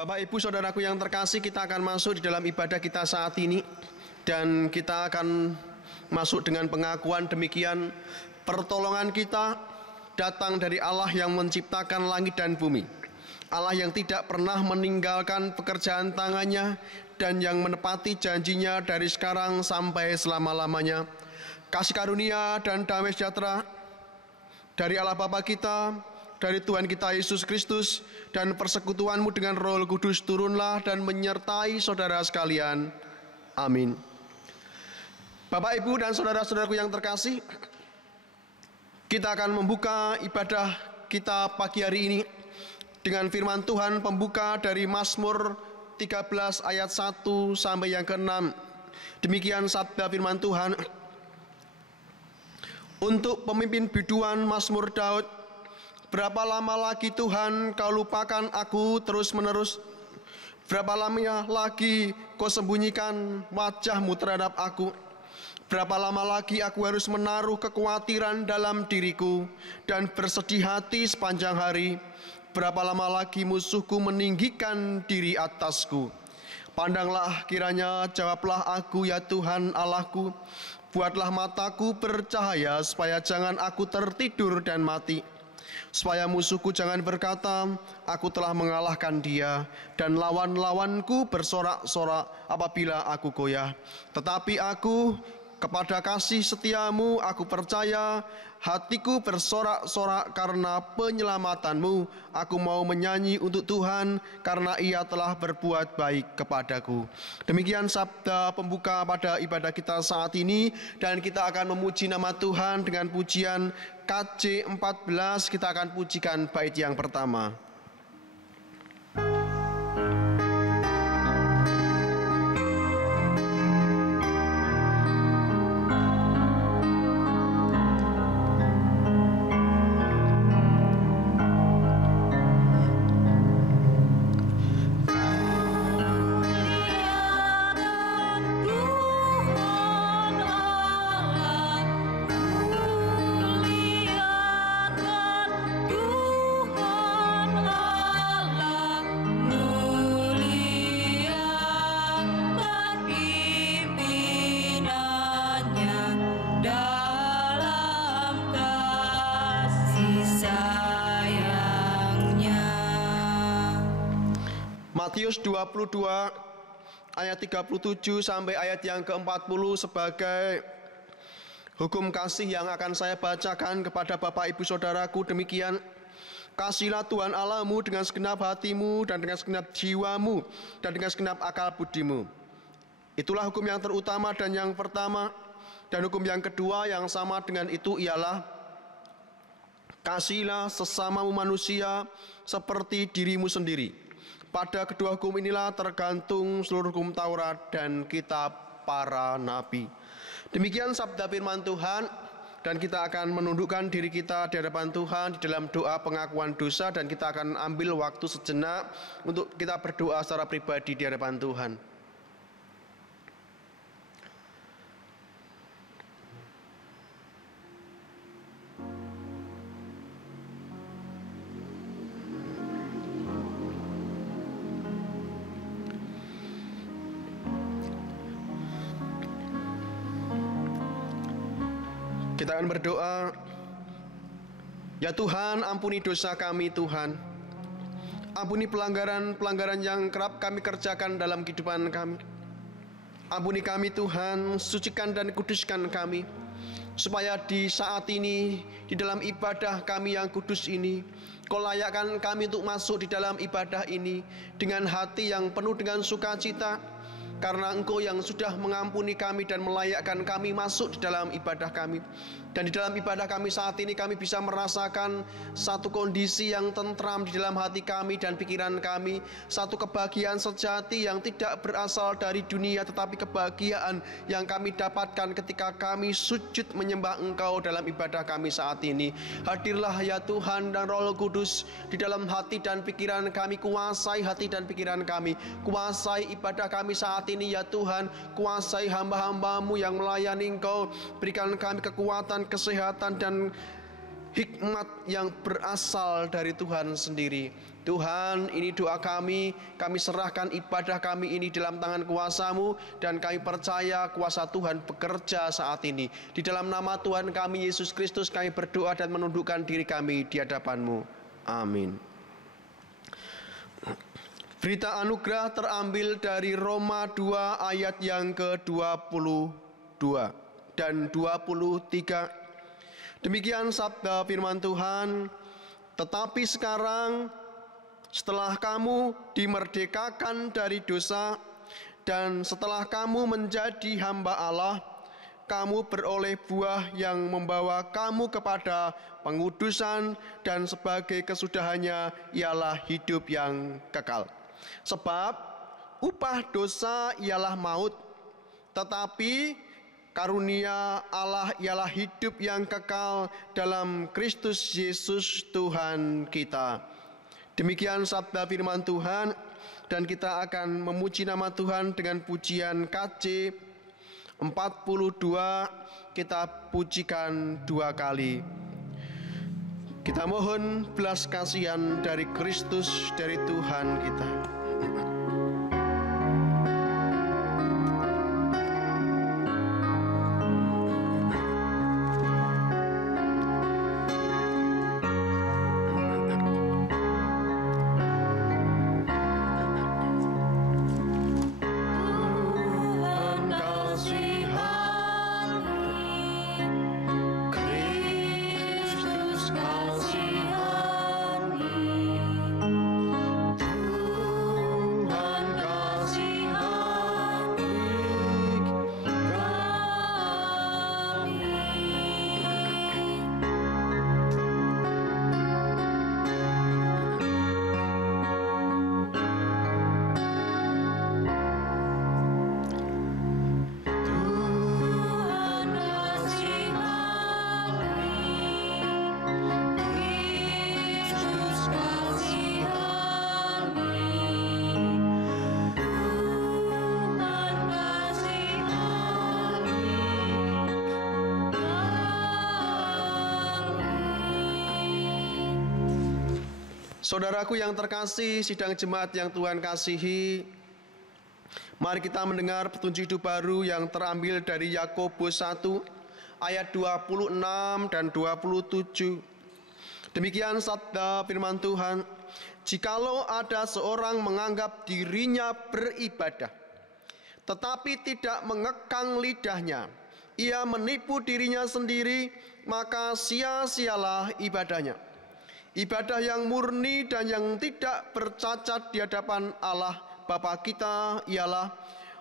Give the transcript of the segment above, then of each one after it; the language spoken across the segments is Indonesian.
Bapak, Ibu, Saudaraku yang terkasih, kita akan masuk di dalam ibadah kita saat ini. Dan kita akan masuk dengan pengakuan demikian, pertolongan kita datang dari Allah yang menciptakan langit dan bumi. Allah yang tidak pernah meninggalkan pekerjaan tangannya dan yang menepati janjinya dari sekarang sampai selama-lamanya. Kasih karunia dan damai sejahtera dari Allah Bapa kita, dari Tuhan kita Yesus Kristus, dan persekutuanmu dengan Roh Kudus turunlah dan menyertai saudara sekalian. Amin. Bapak, Ibu, dan saudara-saudaraku yang terkasih, kita akan membuka ibadah kita pagi hari ini dengan firman Tuhan pembuka dari Mazmur 13 ayat 1 sampai yang ke-6. Demikian sabda firman Tuhan. Untuk pemimpin biduan Mazmur Daud. Berapa lama lagi Tuhan kau lupakan aku terus-menerus? Berapa lama lagi kau sembunyikan wajahmu terhadap aku? Berapa lama lagi aku harus menaruh kekhawatiran dalam diriku dan bersedih hati sepanjang hari? Berapa lama lagi musuhku meninggikan diri atasku? Pandanglah kiranya, jawablah aku ya Tuhan Allahku. Buatlah mataku bercahaya supaya jangan aku tertidur dan mati. Supaya musuhku jangan berkata, aku telah mengalahkan dia, dan lawan-lawanku bersorak-sorak apabila aku goyah. Tetapi aku, kepada kasih setiamu aku percaya, hatiku bersorak-sorak karena penyelamatanmu. Aku mau menyanyi untuk Tuhan karena ia telah berbuat baik kepadaku. Demikian sabda pembuka pada ibadah kita saat ini, dan kita akan memuji nama Tuhan dengan pujian KJ 14. Kita akan pujikan bait yang pertama. Matius 22 ayat 37 sampai ayat yang ke-40 sebagai Hukum kasih yang akan saya bacakan kepada Bapak Ibu Saudaraku demikian. Kasihlah Tuhan Allahmu dengan segenap hatimu dan dengan segenap jiwamu dan dengan segenap akal budimu. Itulah hukum yang terutama dan yang pertama. Dan hukum yang kedua yang sama dengan itu ialah kasihlah sesamamu manusia seperti dirimu sendiri. Pada kedua hukum inilah tergantung seluruh hukum Taurat dan kitab para nabi. Demikian sabda firman Tuhan, dan kita akan menundukkan diri kita di hadapan Tuhan di dalam doa pengakuan dosa, dan kita akan ambil waktu sejenak untuk kita berdoa secara pribadi di hadapan Tuhan. Kita akan berdoa. Ya Tuhan, ampuni dosa kami Tuhan. Ampuni pelanggaran-pelanggaran yang kerap kami kerjakan dalam kehidupan kami. Ampuni kami Tuhan, sucikan dan kuduskan kami, supaya di saat ini, di dalam ibadah kami yang kudus ini, Kau layakkan kami untuk masuk di dalam ibadah ini dengan hati yang penuh dengan sukacita, karena Engkau yang sudah mengampuni kami dan melayakkan kami masuk di dalam ibadah kami. Dan di dalam ibadah kami saat ini kami bisa merasakan satu kondisi yang tentram di dalam hati kami dan pikiran kami, satu kebahagiaan sejati yang tidak berasal dari dunia, tetapi kebahagiaan yang kami dapatkan ketika kami sujud menyembah Engkau dalam ibadah kami saat ini. Hadirlah ya Tuhan dan Roh Kudus di dalam hati dan pikiran kami, kuasai hati dan pikiran kami, kuasai ibadah kami saat ini ya Tuhan, kuasai hamba-hambamu yang melayani Engkau. Berikan kami kekuatan, kesehatan dan hikmat yang berasal dari Tuhan sendiri. Tuhan, ini doa kami serahkan ibadah kami ini dalam tangan kuasa-Mu, dan kami percaya kuasa Tuhan bekerja saat ini. Di dalam nama Tuhan kami Yesus Kristus kami berdoa dan menundukkan diri kami di hadapan-Mu. Amin. Berita anugerah terambil dari Roma 2 ayat yang ke-22 dan 23. Demikian sabda firman Tuhan. Tetapi sekarang, setelah kamu dimerdekakan dari dosa, dan setelah kamu menjadi hamba Allah, kamu beroleh buah yang membawa kamu kepada pengudusan, dan sebagai kesudahannya ialah hidup yang kekal. Sebab upah dosa ialah maut, tetapi karunia Allah ialah hidup yang kekal dalam Kristus Yesus Tuhan kita. Demikian sabda firman Tuhan, dan kita akan memuji nama Tuhan dengan pujian KJ 42. Kita pujikan 2 kali. Kita mohon belas kasihan dari Kristus, dari Tuhan kita. Saudaraku yang terkasih, sidang jemaat yang Tuhan kasihi, mari kita mendengar petunjuk hidup baru yang terambil dari Yakobus 1 ayat 26 dan 27. Demikian sabda firman Tuhan. Jikalau ada seorang menganggap dirinya beribadah, tetapi tidak mengekang lidahnya, ia menipu dirinya sendiri, maka sia-sialah ibadahnya. Ibadah yang murni dan yang tidak bercacat di hadapan Allah Bapa kita ialah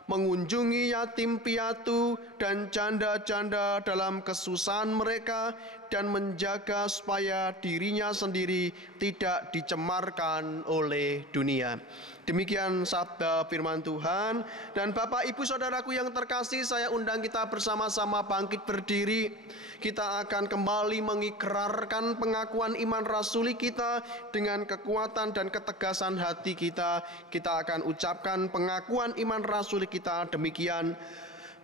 mengunjungi yatim piatu dan janda-janda dalam kesusahan mereka dan menjaga supaya dirinya sendiri tidak dicemarkan oleh dunia. Demikian sabda firman Tuhan. Dan Bapak Ibu Saudaraku yang terkasih, saya undang kita bersama-sama bangkit berdiri. Kita akan kembali mengikrarkan pengakuan iman rasuli kita dengan kekuatan dan ketegasan hati kita. Kita akan ucapkan pengakuan iman rasuli kita demikian.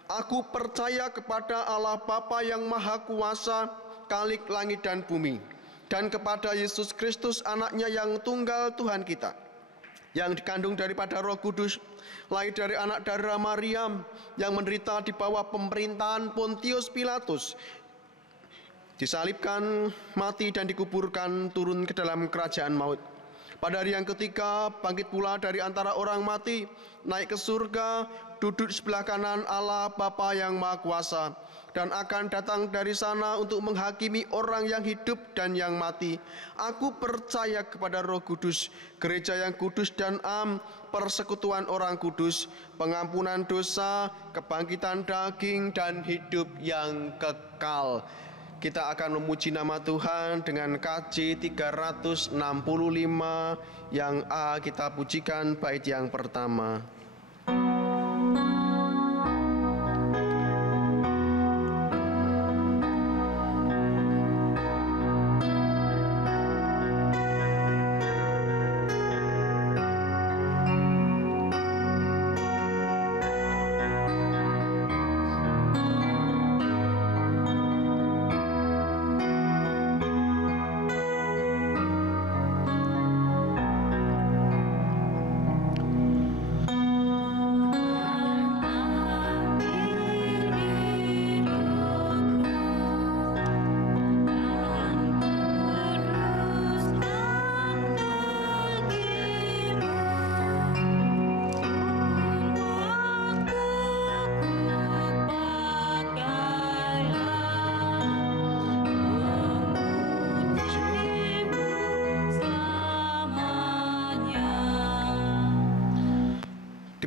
Aku percaya kepada Allah Bapa yang Maha Kuasa, Khalik langit dan bumi, dan kepada Yesus Kristus anaknya yang tunggal Tuhan kita, yang dikandung daripada Roh Kudus, lahir dari anak darah Maryam, yang menderita di bawah pemerintahan Pontius Pilatus, disalibkan, mati dan dikuburkan, turun ke dalam kerajaan maut. Pada hari yang ketiga bangkit pula dari antara orang mati, naik ke surga, duduk di sebelah kanan Allah Bapa yang Maha Kuasa, dan akan datang dari sana untuk menghakimi orang yang hidup dan yang mati. Aku percaya kepada Roh Kudus, gereja yang kudus dan am, persekutuan orang kudus, pengampunan dosa, kebangkitan daging, dan hidup yang kekal. Kita akan memuji nama Tuhan dengan KJ 365 yang A, kita pujikan bait yang pertama.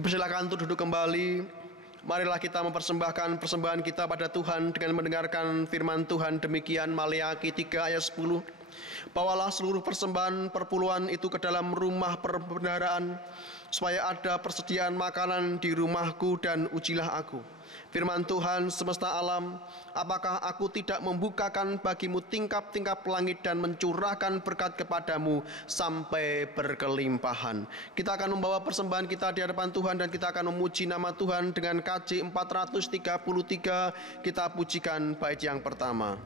Silakan untuk duduk kembali. Marilah kita mempersembahkan persembahan kita pada Tuhan dengan mendengarkan firman Tuhan demikian, Maleakhi 3 ayat 10. Bawalah seluruh persembahan perpuluhan itu ke dalam rumah perbendaharaan, supaya ada persediaan makanan di rumahku, dan ujilah aku. Firman Tuhan semesta alam, apakah aku tidak membukakan bagimu tingkap-tingkap langit dan mencurahkan berkat kepadamu sampai berkelimpahan. Kita akan membawa persembahan kita di hadapan Tuhan dan kita akan memuji nama Tuhan dengan KJ 433. Kita pujikan bait yang pertama.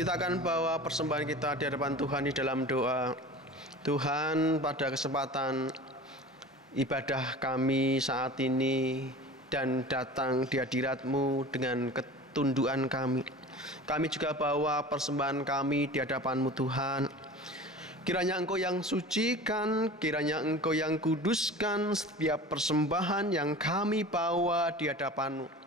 Kita akan bawa persembahan kita di hadapan Tuhan di dalam doa. Tuhan, pada kesempatan ibadah kami saat ini dan datang di hadirat-Mu dengan ketundukan kami, kami juga bawa persembahan kami di hadapan-Mu Tuhan. Kiranya Engkau yang sucikan, kiranya Engkau yang kuduskan setiap persembahan yang kami bawa di hadapan-Mu.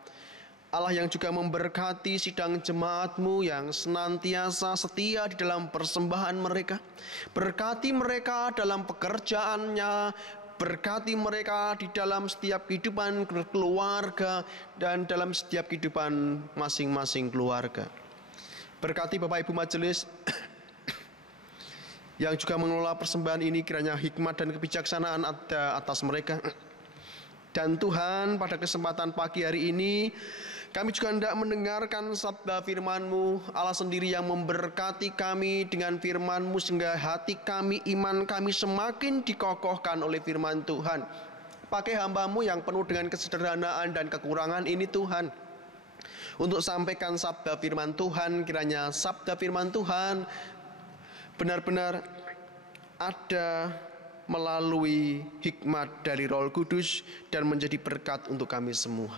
Allah yang juga memberkati sidang jemaat-Mu yang senantiasa setia di dalam persembahan mereka. Berkati mereka dalam pekerjaannya, berkati mereka di dalam setiap kehidupan keluarga dan dalam setiap kehidupan masing-masing keluarga. Berkati Bapak Ibu Majelis yang juga mengelola persembahan ini, kiranya hikmat dan kebijaksanaan ada atas mereka. Dan Tuhan, pada kesempatan pagi hari ini Kami juga hendak mendengarkan sabda firman-Mu. Allah sendiri yang memberkati kami dengan firman-Mu sehingga hati kami, iman kami semakin dikokohkan oleh firman Tuhan. Pakai hamba-Mu yang penuh dengan kesederhanaan dan kekurangan ini Tuhan, untuk sampaikan sabda firman Tuhan. Kiranya sabda firman Tuhan benar-benar ada melalui hikmat dari Roh Kudus dan menjadi berkat untuk kami semua.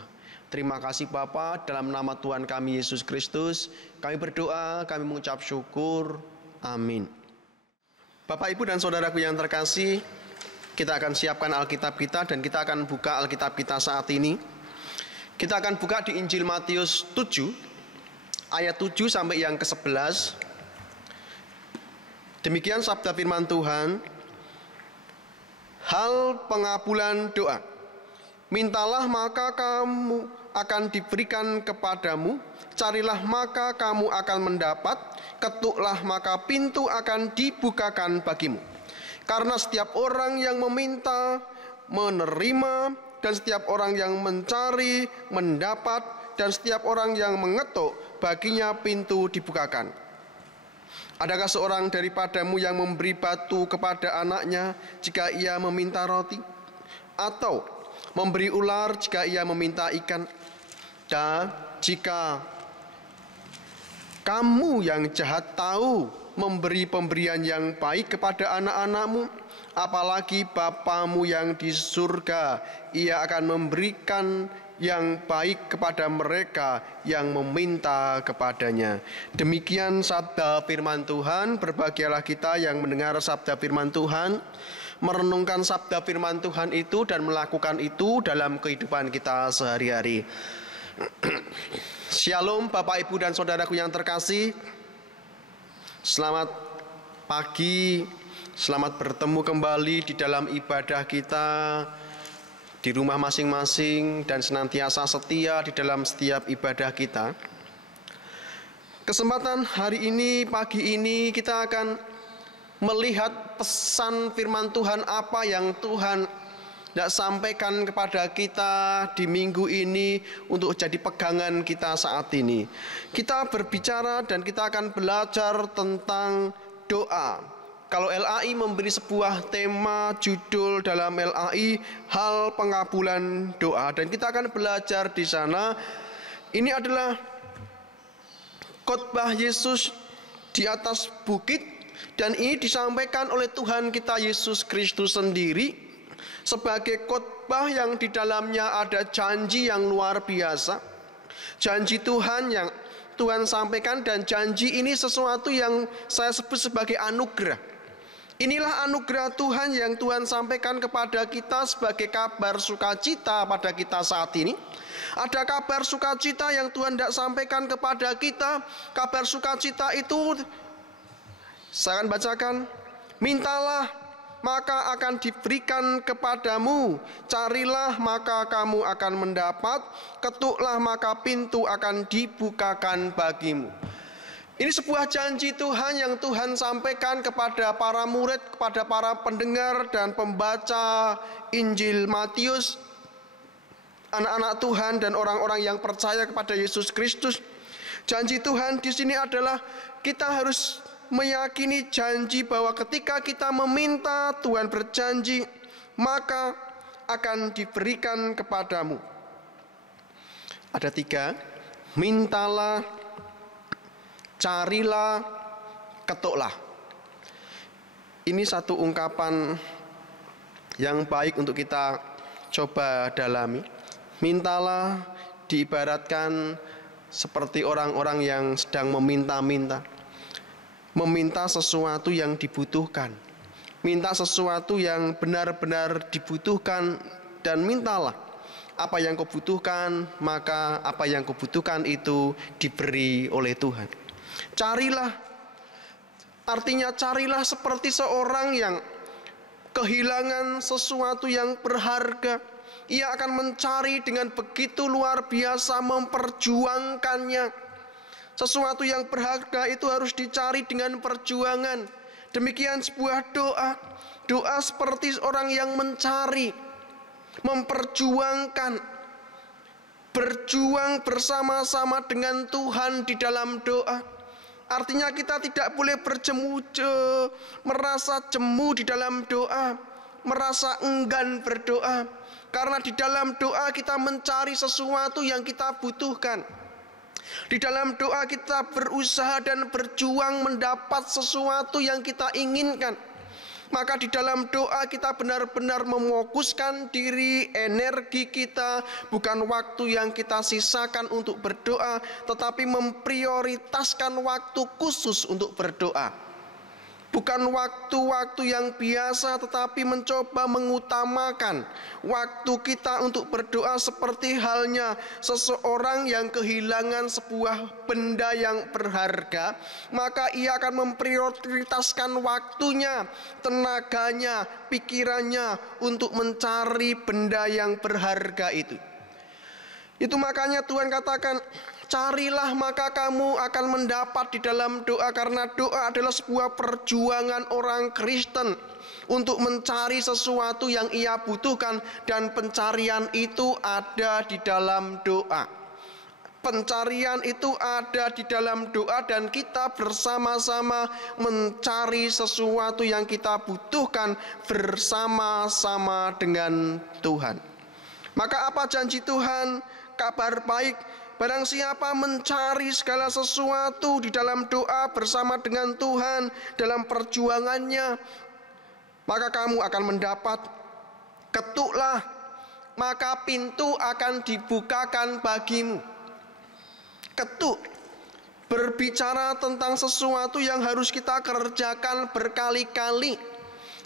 Terima kasih Bapa, dalam nama Tuhan kami Yesus Kristus kami berdoa, kami mengucap syukur. Amin. Bapak, Ibu, dan saudaraku yang terkasih, kita akan siapkan Alkitab kita dan kita akan buka Alkitab kita saat ini. Kita akan buka di Injil Matius 7 ayat 7 sampai yang ke-11. Demikian sabda firman Tuhan. Hal pengabulan doa. Mintalah maka kamu akan diberikan kepadamu, carilah maka kamu akan mendapat, ketuklah maka pintu akan dibukakan bagimu. Karena setiap orang yang meminta, menerima, dan setiap orang yang mencari, mendapat, dan setiap orang yang mengetuk, baginya pintu dibukakan. Adakah seorang daripadamu yang memberi batu kepada anaknya jika ia meminta roti? Atau memberi ular jika ia meminta ikan? Dan jika kamu yang jahat tahu memberi pemberian yang baik kepada anak-anakmu, apalagi Bapamu yang di surga, ia akan memberikan yang baik kepada mereka yang meminta kepadanya. Demikian sabda firman Tuhan. Berbahagialah kita yang mendengar sabda firman Tuhan, merenungkan sabda firman Tuhan itu dan melakukan itu dalam kehidupan kita sehari-hari. Shalom Bapak, Ibu, dan saudaraku yang terkasih. Selamat pagi, selamat bertemu kembali di dalam ibadah kita di rumah masing-masing dan senantiasa setia di dalam setiap ibadah kita. Kesempatan hari ini, pagi ini, kita akan melihat pesan firman Tuhan apa yang Tuhan tidak sampaikan kepada kita di minggu ini untuk jadi pegangan kita saat ini. Kita berbicara dan kita akan belajar tentang doa. Kalau LAI memberi sebuah tema judul dalam LAI, hal pengabulan doa, dan kita akan belajar di sana. Ini adalah khotbah Yesus di atas bukit, dan ini disampaikan oleh Tuhan kita Yesus Kristus sendiri sebagai khotbah yang di dalamnya ada janji yang luar biasa. Janji Tuhan yang Tuhan sampaikan, dan janji ini sesuatu yang saya sebut sebagai anugerah. Inilah anugerah Tuhan yang Tuhan sampaikan kepada kita sebagai kabar sukacita pada kita saat ini. Ada kabar sukacita yang Tuhan tidak sampaikan kepada kita. Kabar sukacita itu saya akan bacakan. Mintalah maka akan diberikan kepadamu, carilah maka kamu akan mendapat, ketuklah maka pintu akan dibukakan bagimu. Ini sebuah janji Tuhan yang Tuhan sampaikan kepada para murid, kepada para pendengar dan pembaca Injil Matius, anak-anak Tuhan dan orang-orang yang percaya kepada Yesus Kristus. Janji Tuhan di sini adalah kita harus meyakini janji bahwa ketika kita meminta, Tuhan berjanji, maka akan diberikan kepadamu. Ada 3, mintalah, carilah, ketuklah. Ini satu ungkapan yang baik untuk kita coba dalami. Mintalah diibaratkan seperti orang-orang yang sedang meminta-minta. Meminta sesuatu yang dibutuhkan. Minta sesuatu yang benar-benar dibutuhkan, dan mintalah apa yang kau butuhkan, maka apa yang kau butuhkan itu diberi oleh Tuhan. Carilah, artinya carilah seperti seorang yang kehilangan sesuatu yang berharga. Ia akan mencari dengan begitu luar biasa, memperjuangkannya. Sesuatu yang berharga itu harus dicari dengan perjuangan. Demikian sebuah doa. Doa seperti orang yang mencari, memperjuangkan. berjuang bersama-sama dengan Tuhan di dalam doa. Artinya kita tidak boleh merasa jemu di dalam doa, merasa enggan berdoa. Karena di dalam doa kita mencari sesuatu yang kita butuhkan. Di dalam doa kita berusaha dan berjuang mendapat sesuatu yang kita inginkan. Maka di dalam doa kita benar-benar memfokuskan diri, energi kita, bukan waktu yang kita sisakan untuk berdoa, tetapi memprioritaskan waktu khusus untuk berdoa. Bukan waktu-waktu yang biasa, tetapi mencoba mengutamakan waktu kita untuk berdoa, seperti halnya seseorang yang kehilangan sebuah benda yang berharga, maka ia akan memprioritaskan waktunya, tenaganya, pikirannya untuk mencari benda yang berharga itu. Itu makanya Tuhan katakan, carilah maka kamu akan mendapat di dalam doa, karena doa adalah sebuah perjuangan orang Kristen untuk mencari sesuatu yang ia butuhkan, dan pencarian itu ada di dalam doa. Pencarian itu ada di dalam doa, dan kita bersama-sama mencari sesuatu yang kita butuhkan bersama-sama dengan Tuhan. Maka apa janji Tuhan? Kabar baik, barang siapa mencari segala sesuatu di dalam doa bersama dengan Tuhan dalam perjuangannya, maka kamu akan mendapat. Ketuklah, maka pintu akan dibukakan bagimu. Ketuk berbicara tentang sesuatu yang harus kita kerjakan berkali-kali,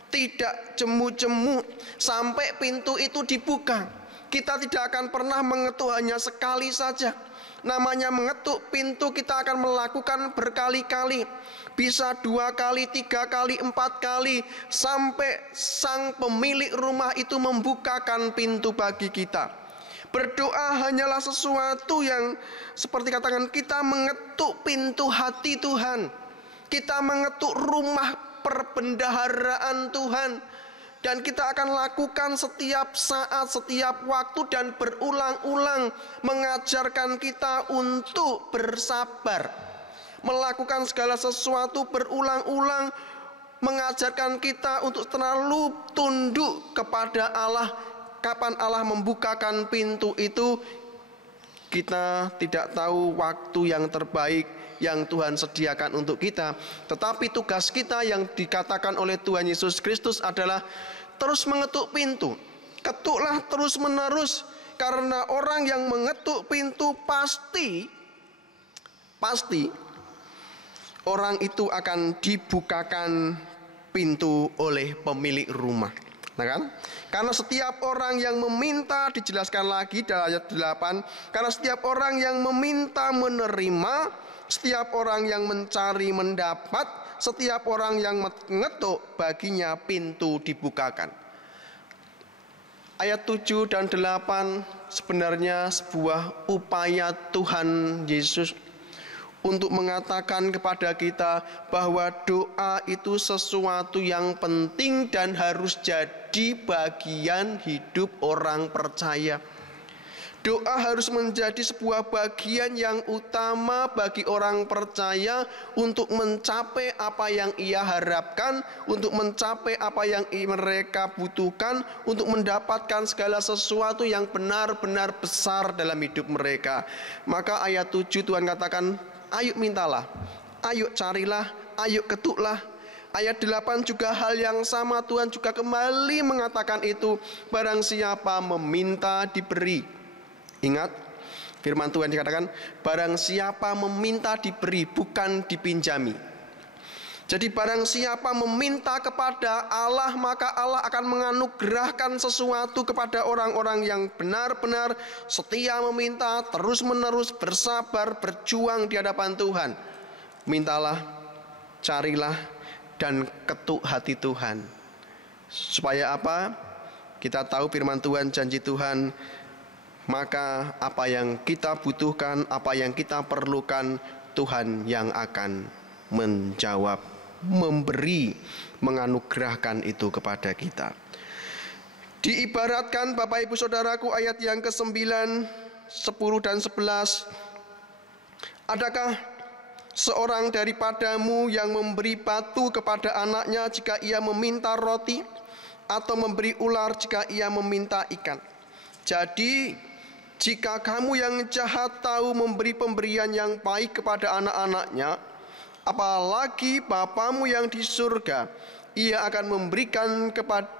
tidak jemu-jemu sampai pintu itu dibuka. Kita tidak akan pernah mengetuk hanya sekali saja. Namanya mengetuk pintu, kita akan melakukan berkali-kali. Bisa 2 kali, 3 kali, 4 kali, sampai sang pemilik rumah itu membukakan pintu bagi kita. Berdoa hanyalah sesuatu yang seperti katakan, kita mengetuk pintu hati Tuhan. Kita mengetuk rumah perbendaharaan Tuhan. Dan kita akan lakukan setiap saat, setiap waktu, dan berulang-ulang mengajarkan kita untuk bersabar. Melakukan segala sesuatu berulang-ulang mengajarkan kita untuk selalu tunduk kepada Allah. Kapan Allah membukakan pintu itu, kita tidak tahu waktu yang terbaik yang Tuhan sediakan untuk kita. Tetapi tugas kita yang dikatakan oleh Tuhan Yesus Kristus adalah terus mengetuk pintu. Ketuklah terus menerus, karena orang yang mengetuk pintu pasti orang itu akan dibukakan pintu oleh pemilik rumah. Nah kan? Karena setiap orang yang meminta, dijelaskan lagi dalam ayat 8, karena setiap orang yang meminta menerima, setiap orang yang mencari mendapat, setiap orang yang mengetuk baginya pintu dibukakan. Ayat 7 dan 8 sebenarnya sebuah upaya Tuhan Yesus untuk mengatakan kepada kita bahwa doa itu sesuatu yang penting dan harus jadi bagian hidup orang percaya. Doa harus menjadi sebuah bagian yang utama bagi orang percaya untuk mencapai apa yang ia harapkan, untuk mencapai apa yang mereka butuhkan, untuk mendapatkan segala sesuatu yang benar-benar besar dalam hidup mereka. Maka ayat 7 Tuhan katakan, ayo mintalah, ayo carilah, ayo ketuklah. Ayat 8 juga hal yang sama, Tuhan juga kembali mengatakan itu, barang siapa meminta diberi. Ingat, firman Tuhan dikatakan, barang siapa meminta diberi, bukan dipinjami. Jadi barang siapa meminta kepada Allah, maka Allah akan menganugerahkan sesuatu kepada orang-orang yang benar-benar setia meminta, terus-menerus bersabar, berjuang di hadapan Tuhan. Mintalah, carilah, dan ketuk hati Tuhan. Supaya apa? Kita tahu firman Tuhan, janji Tuhan, maka apa yang kita butuhkan, apa yang kita perlukan, Tuhan yang akan menjawab, memberi, menganugerahkan itu kepada kita. Diibaratkan Bapak Ibu Saudaraku, ayat yang ke-9, 10 dan 11. Adakah seorang daripadamu yang memberi batu kepada anaknya jika ia meminta roti, atau memberi ular jika ia meminta ikan? Jadi, jika kamu yang jahat tahu memberi pemberian yang baik kepada anak-anaknya, apalagi Bapamu yang di surga, Ia akan memberikan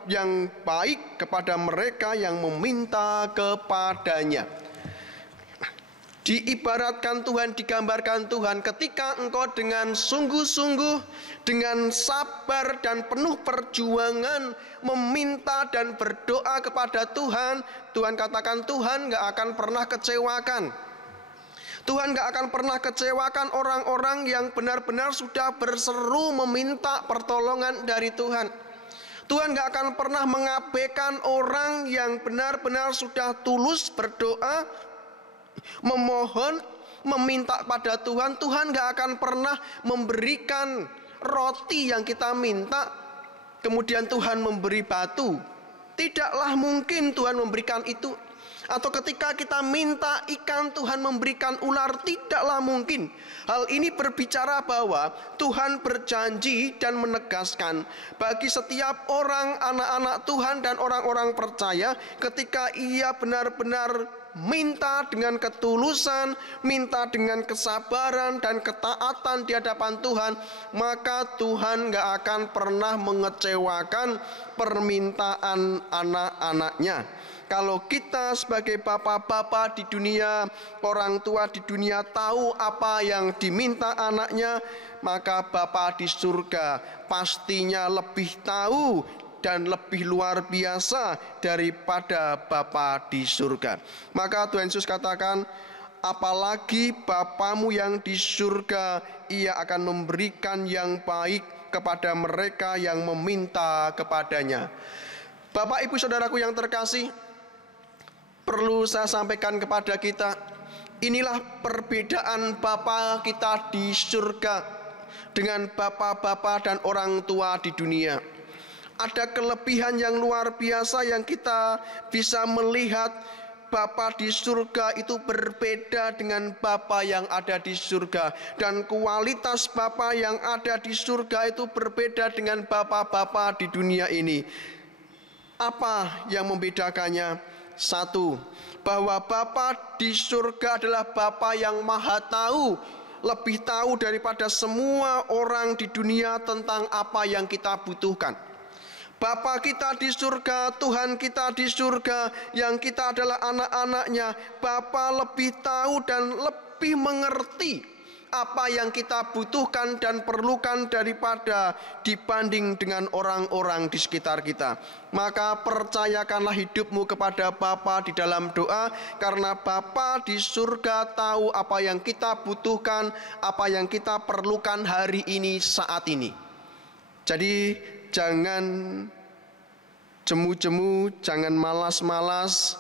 yang baik kepada mereka yang meminta kepadanya. Diibaratkan Tuhan, digambarkan Tuhan, ketika engkau dengan sungguh-sungguh, dengan sabar dan penuh perjuangan meminta dan berdoa kepada Tuhan, Tuhan katakan Tuhan gak akan pernah kecewakan. Tuhan gak akan pernah kecewakan orang-orang yang benar-benar sudah berseru meminta pertolongan dari Tuhan. Tuhan gak akan pernah mengabaikan orang yang benar-benar sudah tulus berdoa, memohon, meminta pada Tuhan. Tuhan gak akan pernah memberikan roti yang kita minta, kemudian Tuhan memberi batu. Tidaklah mungkin Tuhan memberikan itu. Atau ketika kita minta ikan, Tuhan memberikan ular, tidaklah mungkin. Hal ini berbicara bahwa Tuhan berjanji dan menegaskan bagi setiap orang, anak-anak Tuhan dan orang-orang percaya, ketika ia benar-benar minta dengan ketulusan, minta dengan kesabaran dan ketaatan di hadapan Tuhan, maka Tuhan gak akan pernah mengecewakan permintaan anak-anaknya. Kalau kita sebagai bapak-bapak di dunia, orang tua di dunia tahu apa yang diminta anaknya, maka Bapa di surga pastinya lebih tahu dan lebih luar biasa daripada Bapa di surga. Maka Tuhan Yesus katakan, apalagi Bapamu yang di surga, Ia akan memberikan yang baik kepada mereka yang meminta kepadanya. Bapak, Ibu, Saudaraku yang terkasih, perlu saya sampaikan kepada kita, inilah perbedaan Bapa kita di surga dengan Bapa-Bapa dan orang tua di dunia. Ada kelebihan yang luar biasa yang kita bisa melihat. Bapa di surga itu berbeda dengan Bapa yang ada di surga, dan kualitas Bapa yang ada di surga itu berbeda dengan Bapa-Bapa di dunia ini. Apa yang membedakannya? Satu, bahwa Bapa di surga adalah Bapa yang maha tahu, lebih tahu daripada semua orang di dunia tentang apa yang kita butuhkan. Bapa kita di surga, Tuhan kita di surga, yang kita adalah anak-anaknya, Bapa lebih tahu dan lebih mengerti apa yang kita butuhkan dan perlukan daripada dibanding dengan orang-orang di sekitar kita. Maka percayakanlah hidupmu kepada Bapa di dalam doa, karena Bapa di surga tahu apa yang kita butuhkan, apa yang kita perlukan hari ini, saat ini. Jadi jangan jemu-jemu, jangan malas-malas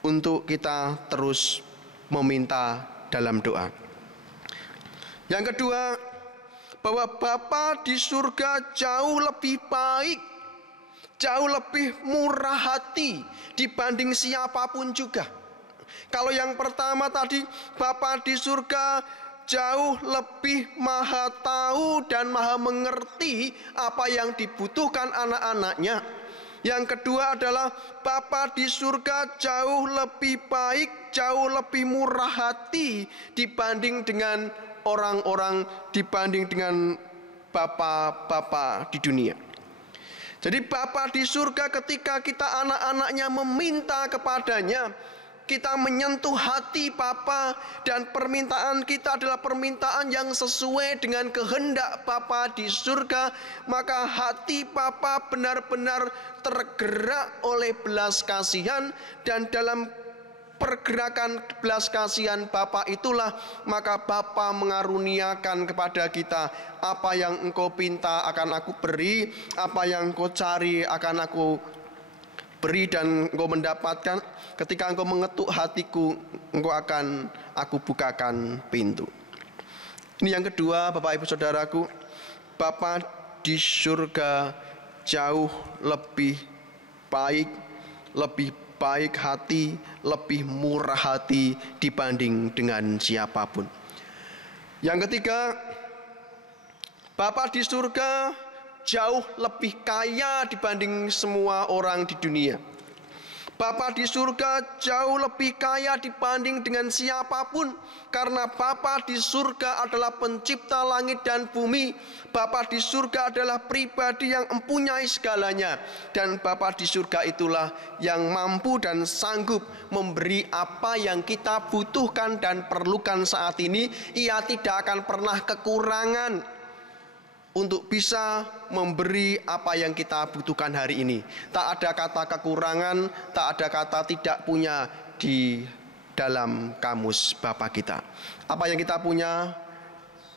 untuk kita terus meminta dalam doa. Yang kedua, bahwa Bapa di surga jauh lebih baik, jauh lebih murah hati dibanding siapapun juga. Kalau yang pertama tadi, Bapa di surga jauh lebih maha tahu dan maha mengerti apa yang dibutuhkan anak-anaknya. Yang kedua adalah Bapa di surga jauh lebih baik, jauh lebih murah hati dibanding dengan orang-orang, dibanding dengan Bapa-Bapa di dunia. Jadi Bapa di surga, ketika kita anak-anaknya meminta kepadanya, kita menyentuh hati Bapa, dan permintaan kita adalah permintaan yang sesuai dengan kehendak Bapa di surga, maka hati Bapa benar-benar tergerak oleh belas kasihan, dan dalam pergerakan belas kasihan Bapa itulah maka Bapa mengaruniakan kepada kita, apa yang engkau pinta akan aku beri, apa yang engkau cari akan aku beri dan engkau mendapatkan. Ketika engkau mengetuk hatiku, engkau akan aku bukakan pintu. Ini yang kedua, Bapak Ibu Saudaraku, Bapa di surga jauh lebih baik, lebih baik hati, lebih murah hati dibanding dengan siapapun. Yang ketiga, Bapa di surga jauh lebih kaya dibanding semua orang di dunia. Bapa di surga jauh lebih kaya dibanding dengan siapapun, karena Bapa di surga adalah pencipta langit dan bumi. Bapa di surga adalah pribadi yang mempunyai segalanya, dan Bapa di surga itulah yang mampu dan sanggup memberi apa yang kita butuhkan dan perlukan saat ini. Ia tidak akan pernah kekurangan untuk bisa memberi apa yang kita butuhkan hari ini. Tak ada kata kekurangan, tak ada kata tidak punya di dalam kamus Bapa kita. Apa yang kita punya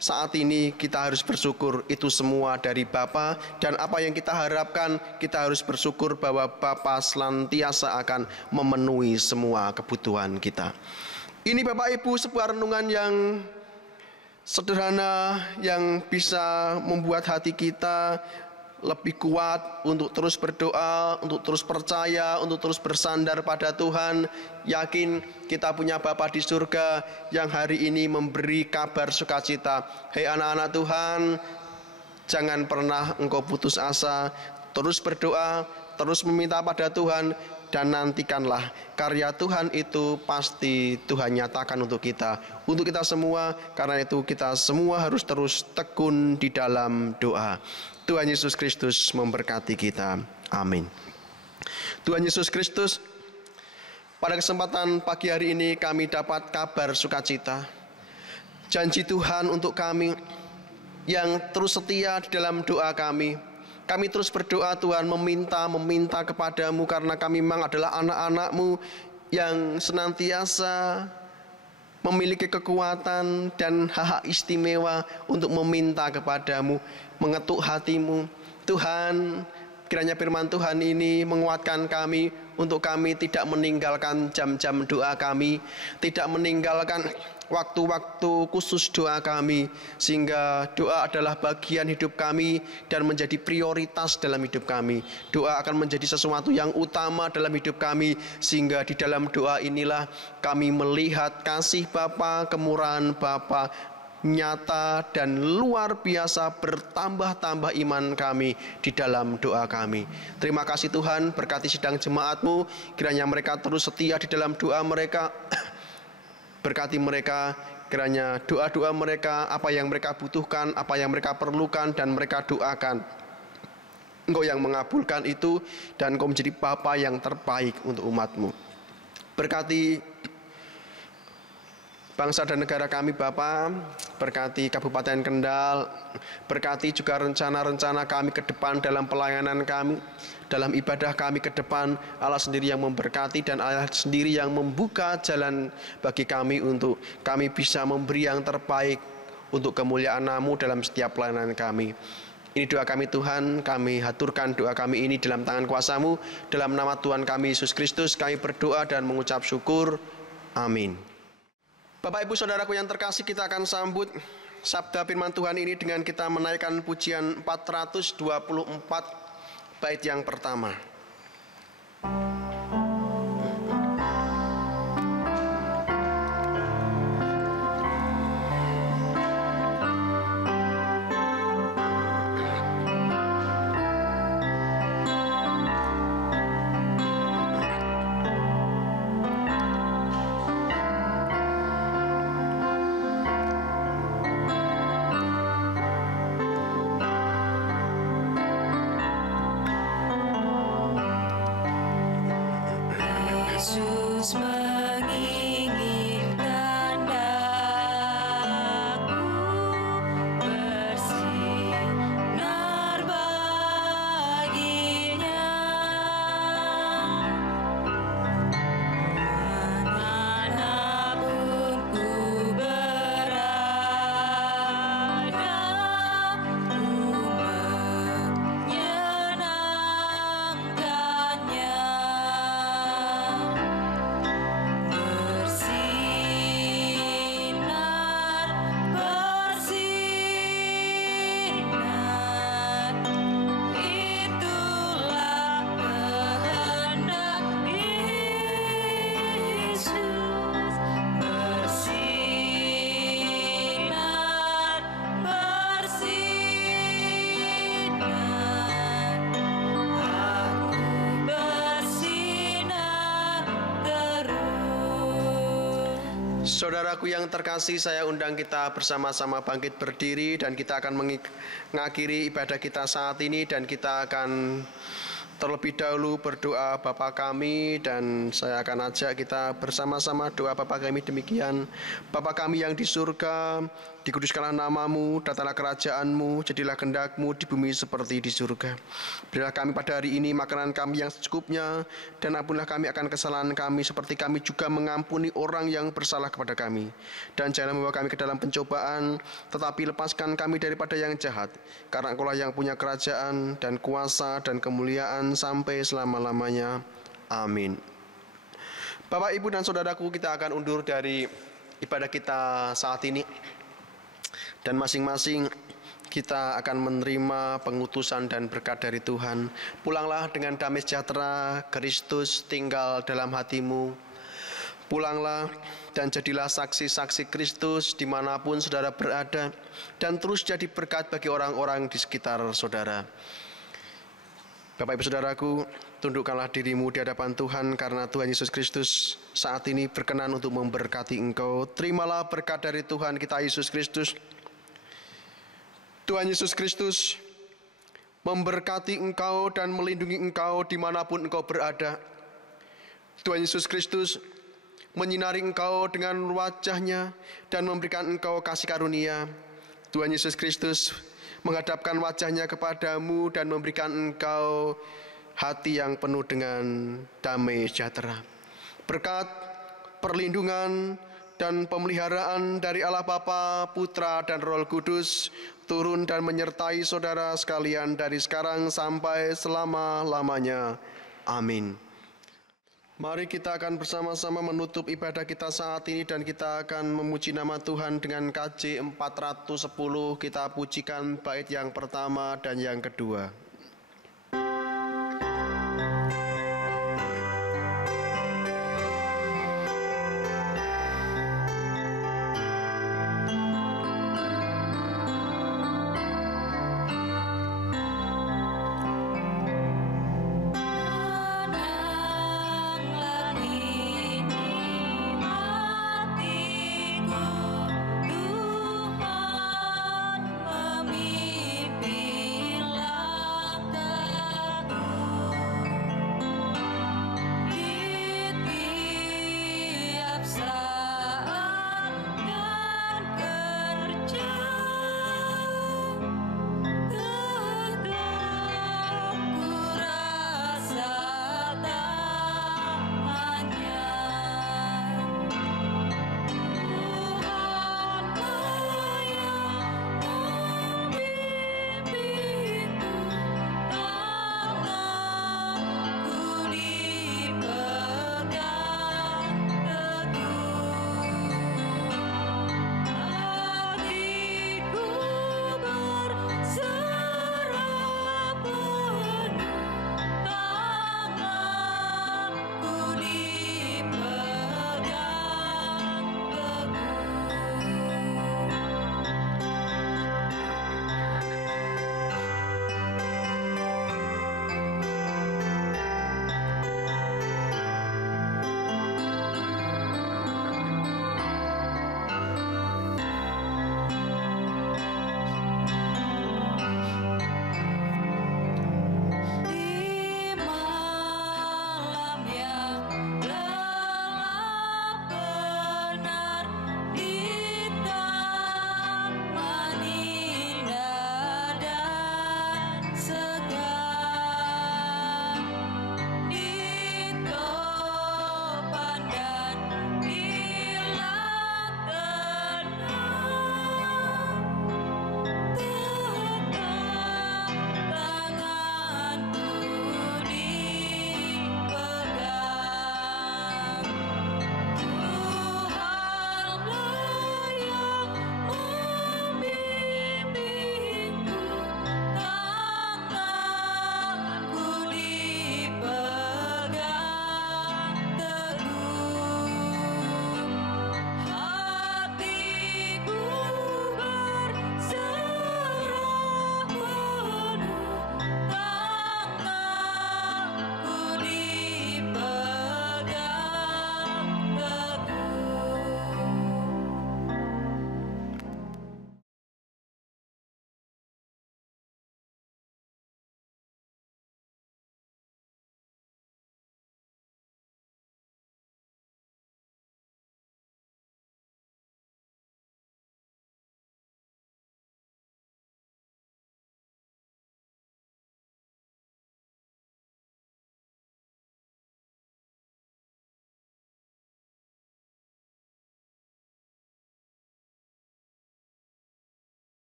saat ini kita harus bersyukur, itu semua dari Bapa. Dan apa yang kita harapkan, kita harus bersyukur bahwa Bapa senantiasa akan memenuhi semua kebutuhan kita. Ini Bapak Ibu sebuah renungan yang sederhana, yang bisa membuat hati kita lebih kuat untuk terus berdoa, untuk terus percaya, untuk terus bersandar pada Tuhan. Yakin kita punya Bapa di surga yang hari ini memberi kabar sukacita. Hei anak-anak Tuhan, jangan pernah engkau putus asa, terus berdoa, terus meminta pada Tuhan, dan nantikanlah karya Tuhan itu pasti Tuhan nyatakan untuk kita semua. Karena itu kita semua harus terus tekun di dalam doa. Tuhan Yesus Kristus memberkati kita. Amin. Tuhan Yesus Kristus, pada kesempatan pagi hari ini kami dapat kabar sukacita. Janji Tuhan untuk kami yang terus setia di dalam doa kami. Kami terus berdoa Tuhan, meminta kepadamu, karena kami memang adalah anak-anak-Mu yang senantiasa memiliki kekuatan dan hak istimewa untuk meminta kepadamu, mengetuk hatimu. Tuhan, kiranya firman Tuhan ini menguatkan kami untuk kami tidak meninggalkan jam-jam doa kami, tidak meninggalkan waktu-waktu khusus doa kami, sehingga doa adalah bagian hidup kami dan menjadi prioritas dalam hidup kami. Doa akan menjadi sesuatu yang utama dalam hidup kami, sehingga di dalam doa inilah kami melihat kasih Bapa, kemurahan Bapa nyata dan luar biasa, bertambah-tambah iman kami di dalam doa kami. Terima kasih Tuhan, berkati sidang jemaat-Mu, kiranya mereka terus setia di dalam doa mereka. Berkati mereka, kiranya doa-doa mereka, apa yang mereka butuhkan, apa yang mereka perlukan, dan mereka doakan. Engkau yang mengabulkan itu, dan Engkau menjadi Bapa yang terbaik untuk umat-Mu. Berkati bangsa dan negara kami Bapa, berkati Kabupaten Kendal, berkati juga rencana-rencana kami ke depan dalam pelayanan kami, dalam ibadah kami ke depan. Allah sendiri yang memberkati dan Allah sendiri yang membuka jalan bagi kami untuk kami bisa memberi yang terbaik untuk kemuliaan Nama-Mu dalam setiap pelayanan kami. Ini doa kami Tuhan, kami haturkan doa kami ini dalam tangan kuasa-Mu. Dalam nama Tuhan kami Yesus Kristus kami berdoa dan mengucap syukur. Amin. Bapak Ibu Saudaraku yang terkasih, kita akan sambut sabda firman Tuhan ini dengan kita menaikkan pujian 424 bait yang pertama. Saudaraku yang terkasih, saya undang kita bersama-sama bangkit berdiri dan kita akan mengakhiri ibadah kita saat ini, dan kita akan terlebih dahulu berdoa Bapa kami, dan saya akan ajak kita bersama-sama doa Bapa kami demikian. Bapa kami yang di surga, dikuduskanlah namamu, datanglah kerajaanmu, jadilah kehendak-mu di bumi seperti di surga. Berilah kami pada hari ini makanan kami yang secukupnya, dan ampunilah kami akan kesalahan kami seperti kami juga mengampuni orang yang bersalah kepada kami. Dan jangan membawa kami ke dalam pencobaan, tetapi lepaskan kami daripada yang jahat. Karena Engkaulah yang punya kerajaan dan kuasa dan kemuliaan sampai selama-lamanya. Amin. Bapak, Ibu, dan saudaraku, kita akan undur dari ibadah kita saat ini, dan masing-masing kita akan menerima pengutusan dan berkat dari Tuhan. Pulanglah dengan damai sejahtera, Kristus tinggal dalam hatimu. Pulanglah dan jadilah saksi-saksi Kristus dimanapun saudara berada, dan terus jadi berkat bagi orang-orang di sekitar saudara. Bapak, Ibu, saudaraku, tundukkanlah dirimu di hadapan Tuhan, karena Tuhan Yesus Kristus saat ini berkenan untuk memberkati engkau. Terimalah berkat dari Tuhan kita Yesus Kristus. Tuhan Yesus Kristus memberkati engkau dan melindungi engkau dimanapun engkau berada. Tuhan Yesus Kristus menyinari engkau dengan wajah-Nya dan memberikan engkau kasih karunia. Tuhan Yesus Kristus menghadapkan wajah-Nya kepadamu dan memberikan engkau hati yang penuh dengan damai sejahtera. Berkat, perlindungan, dan pemeliharaan dari Allah Bapa, Putra, dan Roh Kudus turun dan menyertai saudara sekalian dari sekarang sampai selama-lamanya. Amin. Mari kita akan bersama-sama menutup ibadah kita saat ini, dan kita akan memuji nama Tuhan dengan KJ 410. Kita pujikan bait yang pertama dan yang kedua.